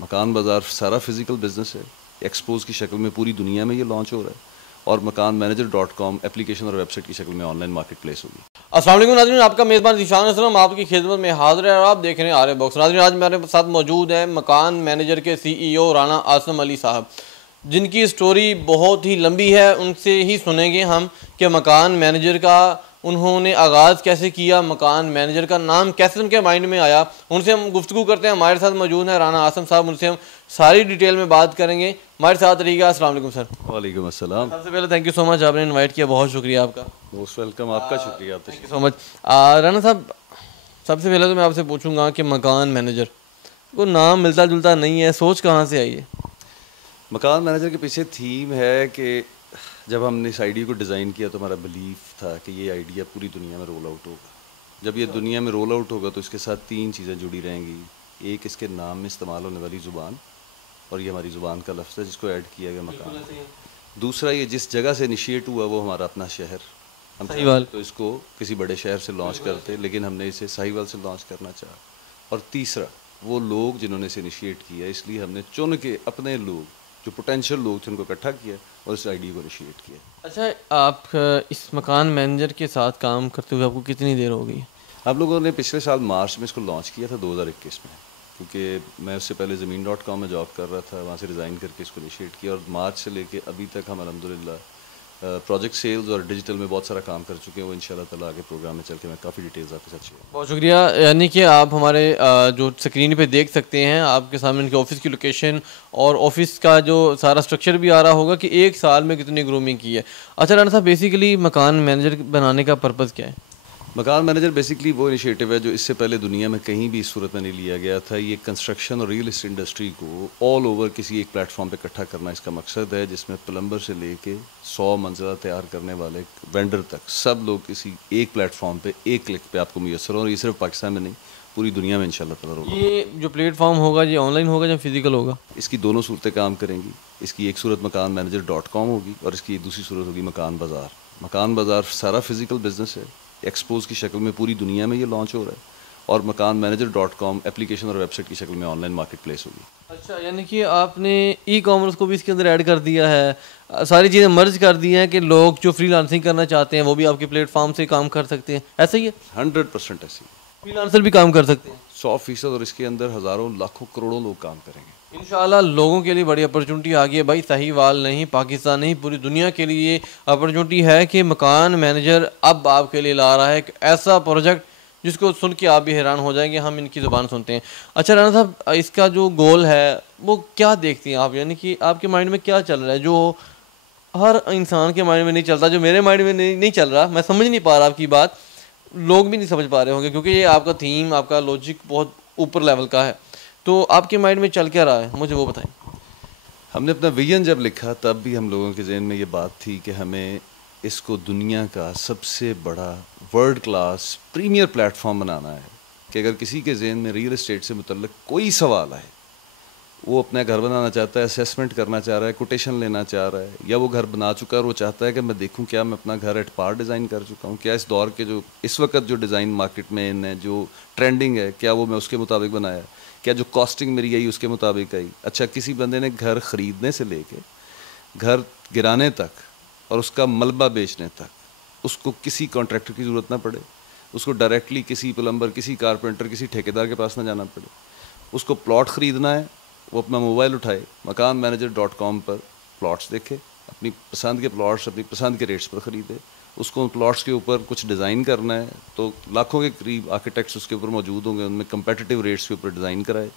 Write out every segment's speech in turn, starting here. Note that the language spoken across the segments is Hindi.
मकान बाज़ार सारा फिज़िकल बिजनेस है, एक्सपोज की शक्ल में पूरी दुनिया में ये लॉन्च हो रहा है और makaanmanager.com एप्लीकेशन और वेबसाइट की शक्ल में ऑनलाइन मार्केट प्लेस होगी। अस्सलाम वालेकुम नाज़रीन, आपका मेज़बान ज़ीशान असलम आपकी खिदमत में हाजिर है और आप देख रहे हैं आर्य बॉक्स। नाज़रीन, आज मेरे साथ मौजूद है मकान मैनेजर के CEO राना आसम अली साहब, जिनकी स्टोरी बहुत ही लंबी है। उनसे ही सुनेंगे हम कि मकान मैनेजर का उन्होंने आगाज़ कैसे किया, मकान मैनेजर का नाम कैसे उनके माइंड में आया। उनसे हम गुफ्तगू करते हैं। हमारे साथ मौजूद हैं राना आसम साहब, उनसे हम सारी डिटेल में बात करेंगे। हमारे साथ रहिएगा। अस्सलाम वालेकुम सर। वालेकुम अस्सलाम। सबसे पहले थैंक यू सो मच, आपने इनवाइट किया, बहुत शुक्रिया आपका। Most welcome. आपका शुक्रिया। Thank you so much. Rana साहब, सबसे पहले तो मैं आपसे पूछूंगा कि मकान मैनेजर को नाम मिलता जुलता नहीं है, सोच कहाँ से आई है? मकान मैनेजर के पीछे थीम है कि जब हमने इस आइडिया को डिज़ाइन किया तो हमारा बिलीफ था कि ये आइडिया पूरी दुनिया में रोल आउट होगा। जब ये दुनिया में रोल आउट होगा तो इसके साथ तीन चीज़ें जुड़ी रहेंगी। एक, इसके नाम में इस्तेमाल होने वाली ज़ुबान, और ये हमारी ज़ुबान का लफ्ज़ है जिसको ऐड किया गया मकान। दूसरा, ये जिस जगह से इनिशिएट हुआ वो हमारा अपना शहर। हम साहिवाल। तो इसको किसी बड़े शहर से लॉन्च करते, लेकिन हमने इसे साहिवाल से लॉन्च करना चाहा। और तीसरा, वो लोग जिन्होंने इसे इनिशिएट किया, इसलिए हमने चुन के अपने लोग जो पोटेंशियल लोग थे उनको इकट्ठा किया और इस आइडिया को इनिशिएट किया। अच्छा, आप इस मकान मैनेजर के साथ काम करते हुए आपको कितनी देर हो गई? हम लोगों ने पिछले साल मार्च में इसको लॉन्च किया था 2021 में, क्योंकि मैं उससे पहले ज़मीन.com में जॉब कर रहा था, वहाँ से रिज़ाइन करके इसको इनिशिएट किया और मार्च से लेके अभी तक हम अल्हम्दुलिल्लाह प्रोजेक्ट सेल्स और डिजिटल में बहुत सारा काम कर चुके हैं। वो इंशाल्लाह ताला आगे प्रोग्राम में चल के मैं काफ़ी डिटेल्स आपके साथ शेयर। बहुत शुक्रिया। यानी कि आप हमारे जो स्क्रीन पे देख सकते हैं, आपके सामने इनके ऑफिस की लोकेशन और ऑफिस का जो सारा स्ट्रक्चर भी आ रहा होगा कि एक साल में कितनी ग्रूमिंग की है। अच्छा राना साहब, बेसिकली मकान मैनेजर बनाने का पर्पज़ क्या है? मकान मैनेजर बेसिकली वो इनिशिएटिव है जो इससे पहले दुनिया में कहीं भी इस सूरत में नहीं लिया गया था। ये कंस्ट्रक्शन और रियल एस्टेट इंडस्ट्री को ऑल ओवर किसी एक प्लेटफॉर्म पे इकट्ठा करना इसका मकसद है, जिसमें प्लम्बर से लेके 100 मंजिला तैयार करने वाले वेंडर तक सब लोग किसी एक प्लेटफॉर्म पे एक क्लिक पे आपको मुयसर हो। और ये सिर्फ पाकिस्तान में नहीं, पूरी दुनिया में इंशाल्लाह ताला होगा। ये जो प्लेटफॉर्म होगा ये ऑनलाइन होगा या फिजिकल होगा? इसकी दोनों सूरतें काम करेंगी। इसकी एक सूरत makaanmanager.com होगी और इसकी एक दूसरी सूरत होगी मकान बाज़ार। मकान बाज़ार सारा फिज़िकल बिजनेस है, एक्सपोज की शक्ल में पूरी दुनिया में ये लॉन्च हो रहा है और makaanmanager.com एप्लीकेशन और वेबसाइट की शक्ल में ऑनलाइन मार्केट प्लेस होगी। अच्छा, यानी कि आपने ई कॉमर्स को भी इसके अंदर ऐड कर दिया है, सारी चीज़ें मर्ज कर दी हैं कि लोग जो फ्रीलांसिंग करना चाहते हैं वो भी आपके प्लेटफॉर्म से काम कर सकते हैं, ऐसा ही है? 100% ऐसी फ्रीलांसर भी काम कर सकते हैं 100%। और इसके अंदर हज़ारों लाखों करोड़ों लोग काम करेंगे इंशाल्लाह। लोगों के लिए बड़ी अपॉर्चुनिटी आ गई है भाई, साहिवाल नहीं, पाकिस्तान नहीं, पूरी दुनिया के लिए अपॉर्चुनिटी है कि मकान मैनेजर अब आपके लिए ला रहा है एक ऐसा प्रोजेक्ट जिसको सुन के आप भी हैरान हो जाएंगे। हम इनकी ज़ुबान सुनते हैं। अच्छा राना साहब, इसका जो गोल है वो क्या देखती हैं आप, यानी कि आपके माइंड में क्या चल रहा है जो हर इंसान के माइंड में नहीं चलता, जो मेरे माइंड में नहीं चल रहा? मैं समझ नहीं पा रहा आपकी बात, लोग भी नहीं समझ पा रहे होंगे क्योंकि ये आपका थीम, आपका लॉजिक बहुत ऊपर लेवल का है। तो आपके माइंड में चल क्या रहा है, मुझे वो बताएं। हमने अपना विजन जब लिखा तब भी हम लोगों के जहन में ये बात थी कि हमें इसको दुनिया का सबसे बड़ा वर्ल्ड क्लास प्रीमियर प्लेटफॉर्म बनाना है कि अगर किसी के जहन में रियल एस्टेट से मुतल्लिक कोई सवाल आए, वो अपना घर बनाना चाहता है, असेसमेंट करना चाह रहा है, कोटेशन लेना चाह रहा है, या वो घर बना चुका है और वो चाहता है कि मैं देखूं क्या मैं अपना घर एट पार डिज़ाइन कर चुका हूं, क्या इस दौर के जो इस वक्त जो डिज़ाइन मार्केट में इन है, जो ट्रेंडिंग है, क्या वो मैं उसके मुताबिक बनाया, क्या जो कॉस्टिंग मेरी आई उसके मुताबिक आई। अच्छा, किसी बंदे ने घर ख़रीदने से लेके घर गिराने तक और उसका मलबा बेचने तक उसको किसी कॉन्ट्रैक्टर की ज़रूरत ना पड़े, उसको डायरेक्टली किसी प्लम्बर, किसी कारपेंटर, किसी ठेकेदार के पास ना जाना पड़े। उसको प्लॉट ख़रीदना है, वो अपना मोबाइल उठाए, makaanmanager.com पर प्लॉट्स देखे, अपनी पसंद के प्लॉट्स अपनी पसंद के रेट्स पर ख़रीदे। उसको प्लॉट्स के ऊपर कुछ डिज़ाइन करना है तो लाखों के करीब आर्किटेक्ट्स उसके ऊपर मौजूद होंगे, उनमें कंपेटिटिव रेट्स के ऊपर डिज़ाइन कराए।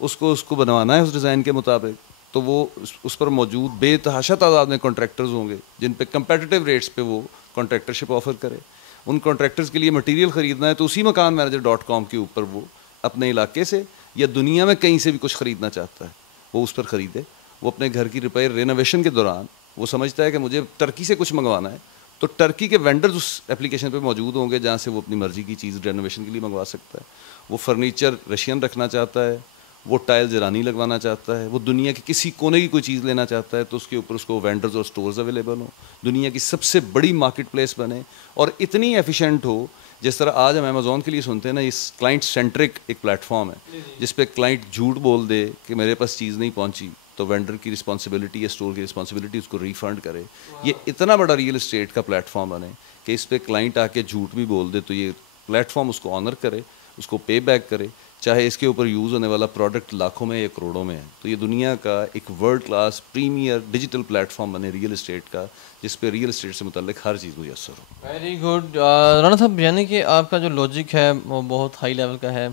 उसको बनवाना है उस डिज़ाइन के मुताबिक, तो वो उस पर मौजूद बेतहाशा तादाद में कॉन्ट्रैक्टर्स होंगे जिन पे कंपेटिटिव रेट्स पे वो कॉन्ट्रैक्टरशिप ऑफर करे। उन कॉन्ट्रैक्टर्स के लिए मटेरियल ख़रीदना है तो उसी makaanmanager.com के ऊपर वो अपने इलाके से या दुनिया में कहीं से भी कुछ ख़रीदना चाहता है वो उस पर ख़रीदे। वो अपने घर की रिपेयर रेनोवेशन के दौरान वो समझता है कि मुझे टर्की से कुछ मंगवाना है तो टर्की के वेंडर्स उस एप्लीकेशन पे मौजूद होंगे जहाँ से वो अपनी मर्ज़ी की चीज़ रेनोवेशन के लिए मंगवा सकता है। वो फर्नीचर रशियन रखना चाहता है, वो टाइल्स ईरानी लगवाना चाहता है, वो दुनिया के किसी कोने की कोई चीज़ लेना चाहता है तो उसके ऊपर उसको वेंडर्स और स्टोर्स अवेलेबल हो, दुनिया की सबसे बड़ी मार्केट प्लेस बने और इतनी एफिशिएंट हो जिस तरह आज हम अमेज़ॉन के लिए सुनते हैं ना, ये क्लाइंट सेंट्रिक एक प्लेटफॉर्म है जिस पे क्लाइंट झूठ बोल दे कि मेरे पास चीज़ नहीं पहुंची, तो वेंडर की रिस्पॉन्सिबिलिटी या स्टोर की रिस्पॉन्सिबिलिटी उसको रिफंड करे। ये इतना बड़ा रियल एस्टेट का प्लेटफॉर्म बने कि इस पे क्लाइंट आके झूठ भी बोल दे तो ये प्लेटफॉर्म उसको ऑनर करे, उसको पे बैक करे, चाहे इसके ऊपर यूज़ होने वाला प्रोडक्ट लाखों में या करोड़ों में है। तो ये दुनिया का एक world class premier digital platform बने रियल एस्टेट का, जिस पे रियल एस्टेट से मुतल्लिक हर चीज़ मुयसर हो। वेरी गुड राना साहब, यानी कि आपका जो लॉजिक है वो बहुत हाई लेवल का है।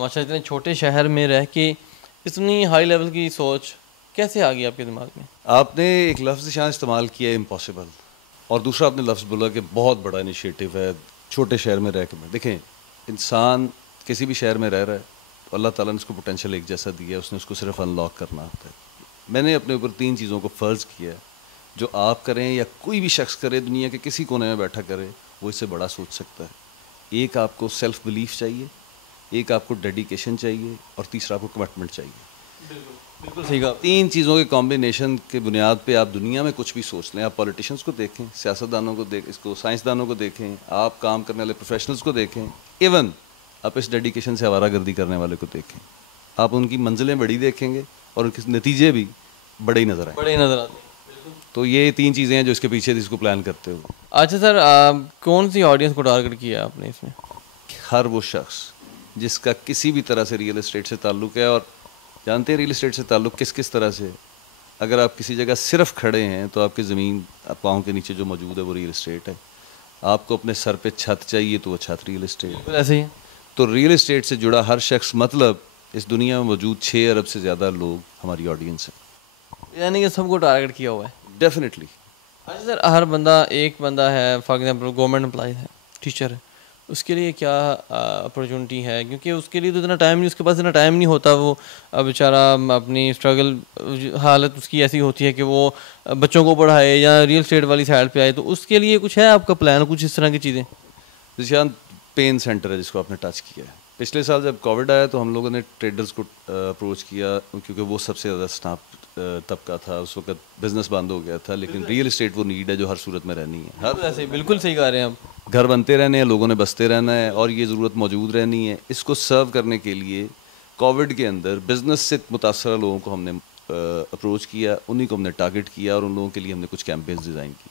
माशा इतने छोटे शहर में रह के इतनी हाई लेवल की सोच कैसे आ गई आपके दिमाग में? आपने एक लफ्ज़ यहाँ इस्तेमाल किया है इम्पॉसिबल, और दूसरा आपने लफ्ज़ बोला कि बहुत बड़ा इनिशिएटिव है छोटे शहर में रह के। देखें, इंसान किसी भी शहर में रह रहा है तो अल्लाह ताला ने उसको पोटेंशियल एक जैसा दिया है, उसने उसको सिर्फ अनलॉक करना होता है। मैंने अपने ऊपर 3 चीज़ों को फ़र्ज़ किया है, जो आप करें या कोई भी शख्स करे दुनिया के किसी कोने में बैठा करे, वो इससे बड़ा सोच सकता है। एक आपको सेल्फ बिलीफ चाहिए, एक आपको डेडिकेशन चाहिए, और तीसरा आपको कमिटमेंट चाहिए। बिल्कुल सही कहा। 3 चीज़ों के कॉम्बिनेशन के बुनियाद पे आप दुनिया में कुछ भी सोच लें। आप पॉलिटिशियंस को देखें, सियासतदानों को इसको साइंसदानों को देखें, आप काम करने वाले प्रोफेशनल्स को देखें, इवन आप इस डेडिकेशन से आवारागर्दी करने वाले को देखें, आप उनकी मंजिलें बड़ी देखेंगे और उनके नतीजे भी बड़े ही नज़र बड़े नज़र आते हैं। तो ये 3 चीज़ें हैं जो इसके पीछे इसको प्लान करते हो। अच्छा सर, कौन सी ऑडियंस को टारगेट किया आपने इसमें? हर वो शख्स जिसका किसी भी तरह से रियल एस्टेट से ताल्लुक़ है, और जानते हैं रियल एस्टेट से ताल्लुक़ किस किस तरह से। अगर आप किसी जगह सिर्फ खड़े हैं तो आपकी ज़मीन पाँव के नीचे जो मौजूद है वो रियल एस्टेट है। आपको अपने सर पे छत चाहिए तो वो छत रियल एस्टेट है। ऐसे ही है। तो रियल एस्टेट से जुड़ा हर शख्स, मतलब इस दुनिया में मौजूद 6 अरब से ज़्यादा लोग हमारी ऑडियंस है। यानी कि सबको टारगेट किया हुआ है। डेफिनेटली। अच्छा सर, हर बंदा, एक बंदा है फॉर एग्जांपल गवर्नमेंट एम्प्लॉय है, टीचर है, उसके लिए क्या अपॉर्चुनिटी है? क्योंकि उसके लिए तो इतना टाइम नहीं, उसके पास इतना टाइम नहीं होता। वो बेचारा अपनी स्ट्रगल हालत उसकी ऐसी होती है कि वो बच्चों को पढ़ाए या रियल एस्टेट वाली साइड पे आए, तो उसके लिए कुछ है आपका प्लान, कुछ इस तरह की चीज़ें? जिशान, पेन सेंटर है जिसको आपने टच किया है। पिछले साल जब कोविड आया तो हम लोगों ने ट्रेडर्स को अप्रोच किया, क्योंकि वो सबसे ज़्यादा स्टाफ तबका था उस वक्त। बिजनेस बंद हो गया था, लेकिन रियल एस्टेट वो नीड है जो हर सूरत में रहनी है। हर ऐसे बिल्कुल सही कह रहे हैं आप। घर बनते रहने हैं, लोगों ने बसते रहना है, और ये ज़रूरत मौजूद रहनी है। इसको सर्व करने के लिए कोविड के अंदर बिज़नेस से मुतासर लोगों को हमने अप्रोच किया, उन्हीं को हमने टारगेट किया, और उन लोगों के लिए हमने कुछ कैंपेन्स डिज़ाइन की।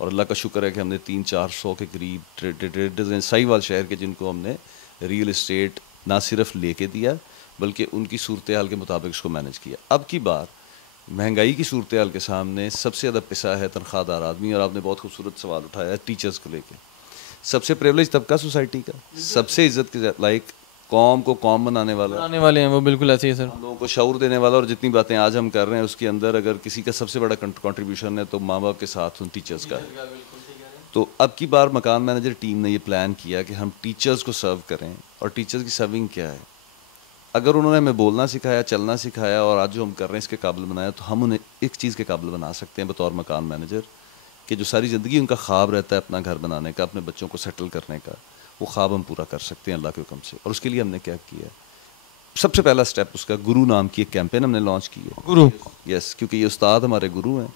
और अल्लाह का शुक्र है कि हमने 300-400 के करीब ट्रेडर्स हैं साहिवाल शहर के, जिनको हमने रियल एस्टेट ना सिर्फ लेके दिया बल्कि उनकी सूरत हाल के मुताबिक उसको मैनेज किया। अब की बार महंगाई की सूरत हाल के सामने सबसे ज़्यादा पिसा है तनख्वाहदार आदमी, और आपने बहुत खूबसूरत सवाल उठाया है टीचर्स को लेके। सबसे प्रिविलेज तबका सोसाइटी का, सबसे इज्जत के लाइक, कौम को कौम बनाने वाले हैं वो, बिल्कुल ऐसे ही सर। हम लोगों को शऊर देने वाला, और जितनी बातें आज हम कर रहे हैं उसके अंदर अगर किसी का सबसे बड़ा कंट्रीब्यूशन है तो माँ बाप के साथ उन टीचर्स का है। तो अब की बार मकान मैनेजर टीम ने ये प्लान किया कि हम टीचर्स को सर्व करें। और टीचर्स की सर्विंग क्या है? अगर उन्होंने हमें बोलना सिखाया, चलना सिखाया, और आज जो हम कर रहे हैं इसके काबिल बनाया, तो हम उन्हें एक चीज़ के काबिल बना सकते हैं बतौर मकान मैनेजर, कि जो सारी ज़िंदगी उनका ख्वाब रहता है अपना घर बनाने का, अपने बच्चों को सेटल करने का, वो ख्वाब हम पूरा कर सकते हैं अल्लाह के हुक्म से। और उसके लिए हमने क्या किया? सबसे पहला स्टेप उसका गुरु नाम की एक कैंपेन हमने लॉन्च की है। गुरु? यस, क्योंकि ये उस्ताद हमारे गुरु हैं।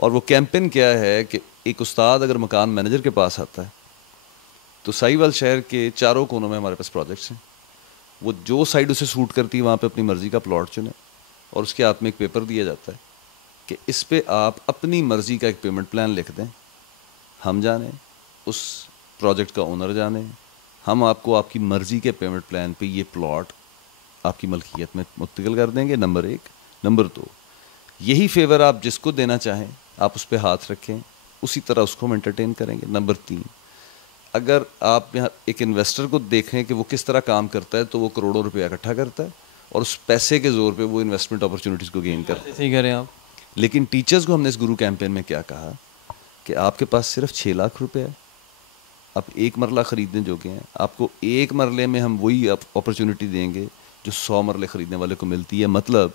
और वो कैंपेन क्या है कि एक उस्ताद अगर मकान मैनेजर के पास आता है तो साहिवाल शहर के चारों कोनों में हमारे पास प्रोजेक्ट्स हैं, वो जो साइड उसे सूट करती है वहाँ पे अपनी मर्ज़ी का प्लॉट चुने, और उसके हाथ में एक पेपर दिया जाता है कि इस पे आप अपनी मर्ज़ी का एक पेमेंट प्लान लिख दें, हम जाने, उस प्रोजेक्ट का ओनर जाने, हम आपको आपकी मर्ज़ी के पेमेंट प्लान पे ये प्लॉट आपकी मलकियत में मुंतकिल कर देंगे। नंबर 1। नंबर 2, यही फेवर आप जिसको देना चाहें आप उस पर हाथ रखें, उसी तरह उसको हम एंटरटेन करेंगे। नंबर 3, अगर आप यहाँ एक इन्वेस्टर को देखें कि वो किस तरह काम करता है, तो वो करोड़ों रुपया इकट्ठा करता है और उस पैसे के ज़ोर पे वो इन्वेस्टमेंट अपॉर्चुनिटीज़ को गेन करता है। सही कह रहे हैं आप। लेकिन टीचर्स को हमने इस गुरु कैंपेन में क्या कहा कि आपके पास सिर्फ 6 लाख रुपए है, आप एक मरला ख़रीदने जोगे हैं, आपको एक मरले में हम वही अपॉर्चुनिटी देंगे जो 100 मरले ख़रीदने वाले को मिलती है। मतलब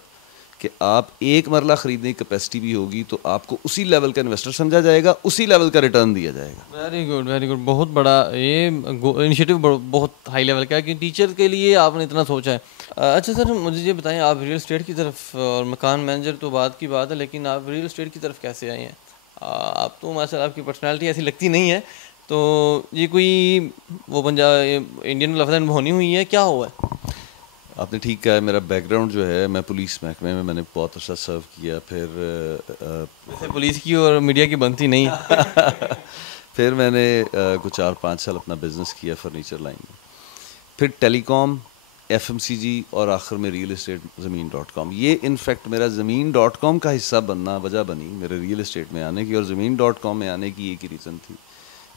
कि आप एक मरला ख़रीदने की कैपेसिटी भी होगी तो आपको उसी लेवल का इन्वेस्टर समझा जाएगा, उसी लेवल का रिटर्न दिया जाएगा। Very good, very good. बहुत बड़ा ये इनिशिएटिव बहुत हाई लेवल का है कि टीचर के लिए आपने इतना सोचा है। अच्छा सर, मुझे ये बताएं, आप रियल एस्टेट की तरफ, और मकान मैनेजर तो बात की बात है, लेकिन आप रियल एस्टेट की तरफ कैसे आए हैं? आप तो माशाल्लाह आपकी पर्सनैलिटी ऐसी लगती नहीं है, तो ये कोई वो पंजाब इंडियन लफ्ज़ होनी हुई है, क्या हुआ है? आपने ठीक कहा है। मेरा बैकग्राउंड जो है, मैं पुलिस महकमे में मैंने बहुत अर्सा सर्व किया, फिर वैसे पुलिस की और मीडिया की बनती नहीं। फिर मैंने कुछ 4-5 साल अपना बिज़नेस किया फर्नीचर लाइन में, फिर टेलीकॉम, FMCG और आखिर में रियल एस्टेट ज़मीन.com। ये इनफैक्ट मेरा ज़मीन.com का हिस्सा बनना वजह बनी मेरे रियल एस्टेट में आने की, और ज़मीन.com में आने की एक ही रीज़न थी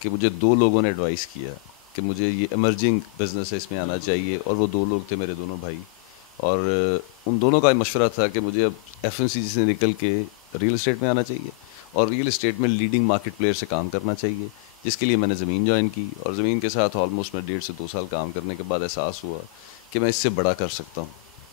कि मुझे 2 लोगों ने एडवाइस किया कि मुझे ये इमर्जिंग बिज़नेस है, इसमें आना चाहिए, और वो 2 लोग थे मेरे दोनों भाई, और उन दोनों का मशवरा था कि मुझे अब FMCG से निकल के रियल एस्टेट में आना चाहिए और रियल एस्टेट में लीडिंग मार्केट प्लेयर से काम करना चाहिए, जिसके लिए मैंने ज़मीन ज्वाइन की। और ज़मीन के साथ ऑलमोस्ट मैं 1.5 से 2 साल काम करने के बाद एहसास हुआ कि मैं इससे बड़ा कर सकता हूँ,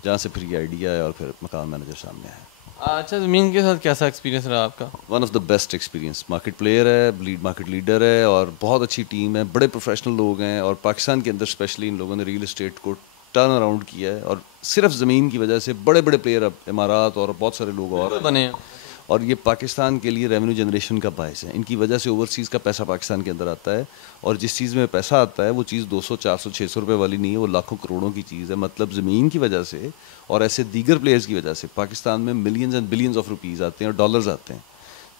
जहाँ से फिर ये आइडिया है और फिर मकान मैनेजर सामने आया। अच्छा, ज़मीन के साथ कैसा एक्सपीरियंस रहा आपका? One of the best experience. Market player है, मार्केट लीडर है, और बहुत अच्छी टीम है, बड़े प्रोफेशनल लोग हैं, और पाकिस्तान के अंदर स्पेशली इन लोगों ने रियल एस्टेट को टर्न अराउंड किया है, और सिर्फ ज़मीन की वजह से बड़े बड़े प्लेयर अब इमारात और बहुत सारे लोग और बने हैं। और ये पाकिस्तान के लिए रेवेन्यू जनरेशन का बायस है। इनकी वजह से ओवरसीज़ का पैसा पाकिस्तान के अंदर आता है, और जिस चीज़ में पैसा आता है वो चीज़ 200, 400, 600 रुपये वाली नहीं है, वो लाखों करोड़ों की चीज़ है। मतलब ज़मीन की वजह से और ऐसे दीगर प्लेयर्स की वजह से पाकिस्तान में millions and billions of rupees आते हैं और डॉलर्स आते हैं।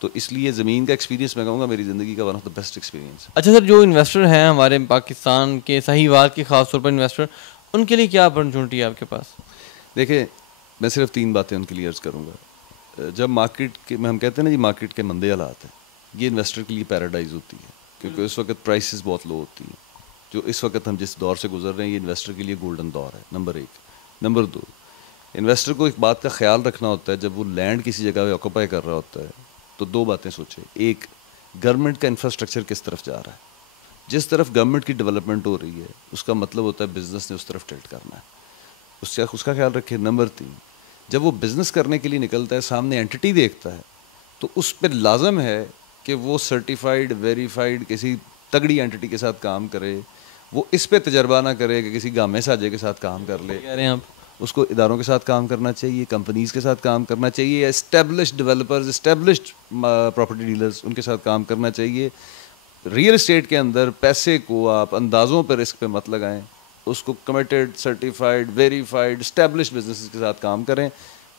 तो इसलिए ज़मीन का एक्सपीरियंस मैं कहूँगा मेरी ज़िंदगी का one of the best experience. अच्छा सर, जो इन्वेस्टर हैं हमारे पाकिस्तान के, साहिवाल के ख़ास तौर पर इन्वेस्टर, उनके लिए क्या अपॉर्चुनिटी है आपके पास? देखिए, मैं सिर्फ 3 बातें उनके लिए अर्ज़ करूँगा। जब मार्केट के में हम कहते हैं ना जी, मार्केट के मंदे हालात हैं, ये इन्वेस्टर के लिए पैराडाइज होती है, क्योंकि उस वक्त प्राइसेस बहुत लो होती हैं। जो इस वक्त हम जिस दौर से गुजर रहे हैं, ये इन्वेस्टर के लिए गोल्डन दौर है, नंबर 1। नंबर 2, इन्वेस्टर को एक बात का ख्याल रखना होता है, जब वो लैंड किसी जगह पे ऑक्यूपाई कर रहा होता है, तो 2 बातें सोचे। एक, गवर्नमेंट का इंफ्रास्ट्रक्चर किस तरफ जा रहा है। जिस तरफ गवर्नमेंट की डेवलपमेंट हो रही है, उसका मतलब होता है बिजनेस ने उस तरफ टिल्ट करना है, उसका ख्याल रखें। नंबर 3, जब वो बिज़नेस करने के लिए निकलता है, सामने एंटिटी देखता है, तो उस पर लाजम है कि वो सर्टिफाइड, वेरीफाइड किसी तगड़ी एंटिटी के साथ काम करे। वो इस पे तजर्बा ना करे कि किसी गामे साजे के साथ काम कर ले। कह रहे हैं आप? उसको इदारों के साथ काम करना चाहिए, कंपनीज़ के साथ काम करना चाहिए, established developers, established property dealers, उनके साथ काम करना चाहिए। रियल एस्टेट के अंदर पैसे को आप अंदाज़ों पर रिस्क पे मत लगाएं, उसको committed, certified, verified, established business के साथ काम करें।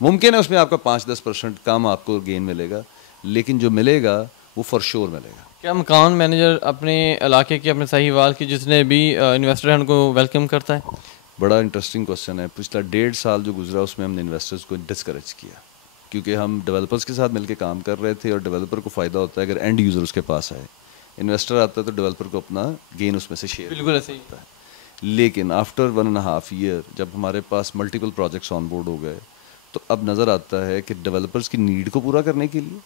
मुमकिन है उसमें आपका 5-10% कम आपको गेन मिलेगा, लेकिन जो मिलेगा वो फॉर श्योर मिलेगा। क्या मकान मैनेजर अपने इलाके के, अपने साहिवाल के जितने भी इन्वेस्टर हैं उनको वेलकम करता है? बड़ा इंटरेस्टिंग क्वेश्चन है। पिछला 1.5 साल जो गुजरा उसमें हमने इन्वेस्टर्स को डिस्करेज किया, क्योंकि हम डेवलपर्स के साथ मिलकर काम कर रहे थे, और डेवलपर को फ़ायदा होता है अगर एंड यूज़र उसके पास आए। इन्वेस्टर आता है तो डेवलपर को अपना गेन उसमें से शेयर बिल्कुल ऐसे ही होता है। लेकिन आफ्टर 1.5 ईयर जब हमारे पास मल्टीपल प्रोजेक्ट्स ऑन बोर्ड हो गए, तो अब नज़र आता है कि डेवलपर्स की नीड को पूरा करने के लिए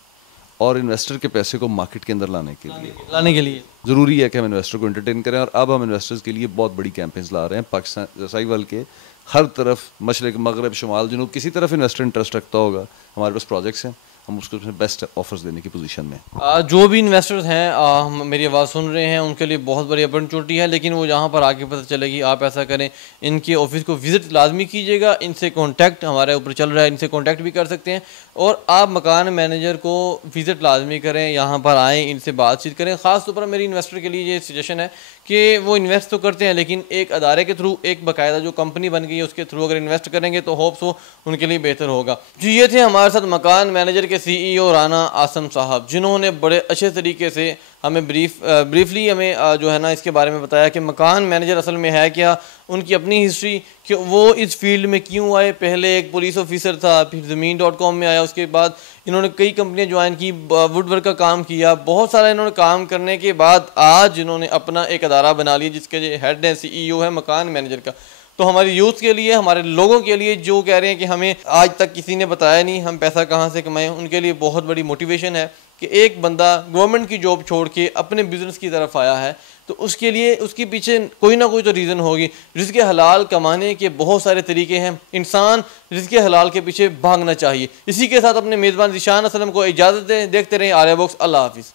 और इन्वेस्टर के पैसे को मार्केट के अंदर लाने के लिए ज़रूरी है कि हम इन्वेस्टर को एंटरटेन करें। और अब हम इन्वेस्टर्स के लिए बहुत बड़ी कैंपेन्स ला रहे हैं। पाकिस्तान साहिवाल के हर तरफ, मशरक़, मगरब, शुमाल, जनूब, किसी तरफ इन्वेस्टर इंटरेस्ट रखता होगा, हमारे पास प्रोजेक्ट्स हैं, हम उसको बेस्ट ऑफर्स देने की पोजीशन में। जो भी इन्वेस्टर्स हैं मेरी आवाज़ सुन रहे हैं, उनके लिए बहुत बड़ी अपॉर्चुनिटी है, लेकिन वो जहाँ पर आके पता चलेगी, आप ऐसा करें, इनके ऑफिस को विज़िट लाजमी कीजिएगा। इनसे कांटेक्ट हमारे ऊपर चल रहा है, इनसे कांटेक्ट भी कर सकते हैं, और आप मकान मैनेजर को विज़िट लाजमी करें, यहाँ पर आएँ, इनसे बातचीत करें। ख़ास तौर पर मेरी इन्वेस्टर के लिए ये सजेशन है कि वो इन्वेस्ट तो करते हैं, लेकिन एक अदारे के थ्रू, एक बाकायदा जो कंपनी बन गई है उसके थ्रू अगर इन्वेस्ट करेंगे तो होप्स हो उनके लिए बेहतर होगा। जी, ये थे हमारे साथ मकान मैनेजर के CEO राना आसम साहब, जिन्होंने बड़े अच्छे तरीके से हमें ब्रीफली हमें जो है ना इसके बारे में बताया कि मकान मैनेजर असल में है क्या, उनकी अपनी हिस्ट्री, कि वो इस फील्ड में क्यों आए। पहले एक पुलिस ऑफिसर था, फिर ज़मीन.com में आया, उसके बाद इन्होंने कई कंपनियां ज्वाइन की, वुडवर्क का काम किया, बहुत सारा इन्होंने काम करने के बाद आज इन्होंने अपना एक अदारा बना लिया जिसके जो हेड है, CEO है मकान मैनेजर का। तो हमारी यूथ के लिए, हमारे लोगों के लिए जो कह रहे हैं कि हमें आज तक किसी ने बताया नहीं हम पैसा कहाँ से कमाएं, उनके लिए बहुत बड़ी मोटिवेशन है कि एक बंदा गवर्नमेंट की जॉब छोड़ के अपने बिजनेस की तरफ आया है, तो उसके लिए उसके पीछे कोई ना कोई तो रीज़न होगी। रिज़्क़ हलाल कमाने के बहुत सारे तरीके हैं, इंसान रिज़्क़ हलाल के पीछे भागना चाहिए। इसी के साथ अपने मेज़बान ज़ीशान असलम को इजाज़त दें। देखते रहें आर्या बॉक्स। अल्लाह हाफिज़।